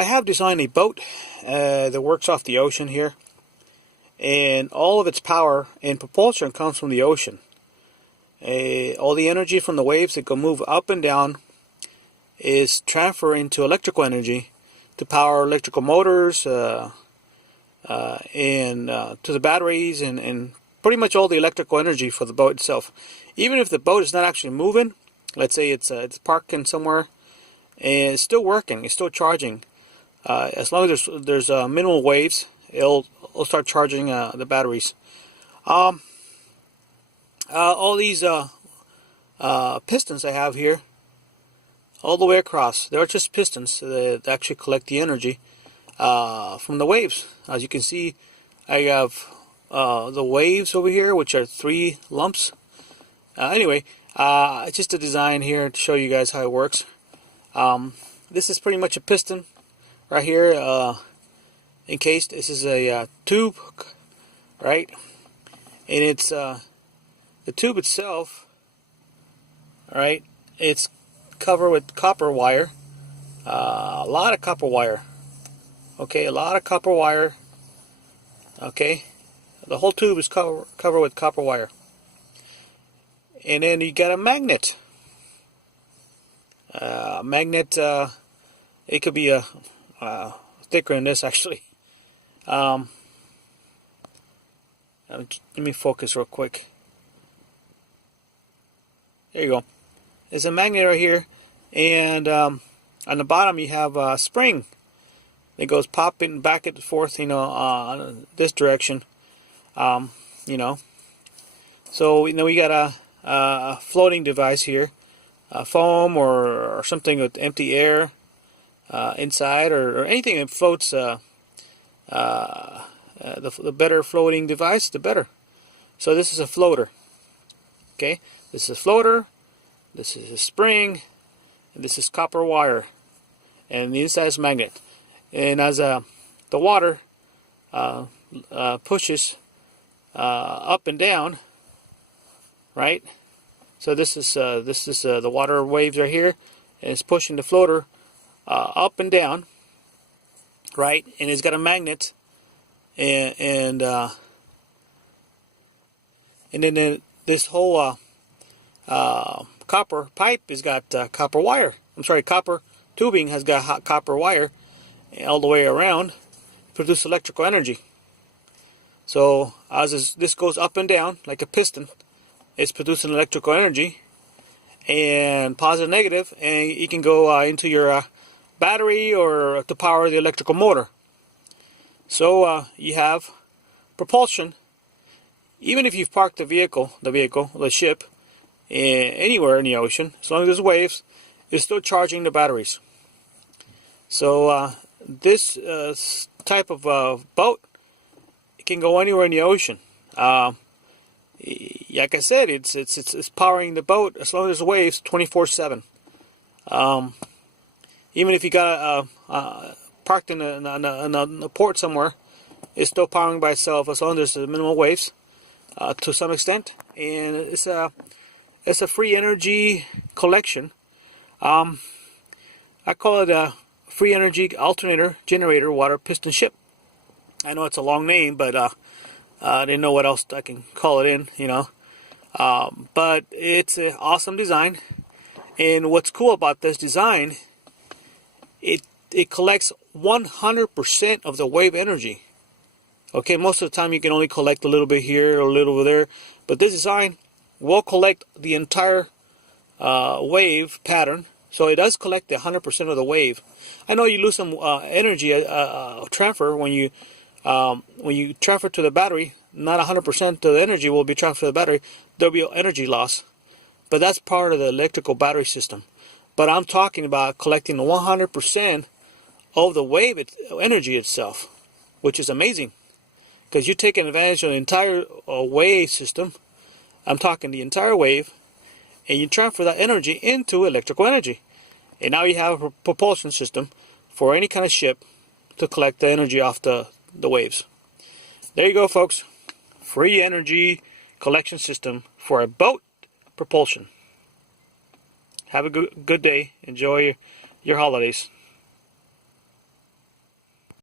I have designed a boat that works off the ocean here, and all of its power and propulsion comes from the ocean. All the energy from the waves that go move up and down is transferred into electrical energy to power electrical motors and to the batteries and pretty much all the electrical energy for the boat itself. Even if the boat is not actually moving, let's say it's parking somewhere, and it's still working, it's still charging. As long as there's minimal waves, it'll start charging the batteries. All these pistons I have here, all the way across, they're just pistons that actually collect the energy from the waves. As you can see, I have the waves over here, which are 3 lumps. Anyway, it's just a design here to show you guys how it works. This is pretty much a piston right here, encased. This is a tube, right? And it's the tube itself, right? It's covered with copper wire, a lot of copper wire. Okay, a lot of copper wire. Okay, the whole tube is covered with copper wire. And then you got a magnet. It could be thicker than this actually. Let me focus real quick. There you go. There's a magnet right here, and on the bottom you have a spring. It goes popping back and forth, this direction. So we got a floating device here, foam or something with empty air inside, or anything that floats. The better floating device, the better. So this is a floater. Okay, this is a floater. This is a spring, and this is copper wire, and the inside is magnet. And as the water pushes up and down, right? So this is the water waves right here, and it's pushing the floater up and down, right? And it's got a magnet, and then this whole copper pipe has got copper wire. I'm sorry, copper tubing has got hot copper wire all the way around to produce electrical energy. So as this goes up and down like a piston, it's producing electrical energy, and positive, negative, and you can go into your battery or to power the electrical motor. So you have propulsion. Even if you've parked the ship, anywhere in the ocean, as long as there's waves, it's still charging the batteries. So this type of boat, it can go anywhere in the ocean. Like I said, it's powering the boat as long as there's waves 24/7. Even if you got parked in a port somewhere, it's still powering by itself as long as there's minimal waves to some extent. And it's a free energy collection. I call it a free energy alternator generator water piston ship. I know it's a long name, but I didn't know what else I can call it in, but it's an awesome design. And what's cool about this design, it collects 100% of the wave energy. Okay, most of the time you can only collect a little bit here or a little over there, but this design will collect the entire wave pattern. So it does collect 100% of the wave. I know you lose some energy transfer when you transfer to the battery. Not 100% of the energy will be transferred to the battery. There'll be energy loss, but that's part of the electrical battery system. But I'm talking about collecting 100% of the wave energy itself, which is amazing, because you're taking advantage of the entire wave system. I'm talking the entire wave, and you transfer that energy into electrical energy. And now you have a propulsion system for any kind of ship to collect the energy off the waves. There you go, folks. Free energy collection system for a boat propulsion. Have a good day. Enjoy your holidays.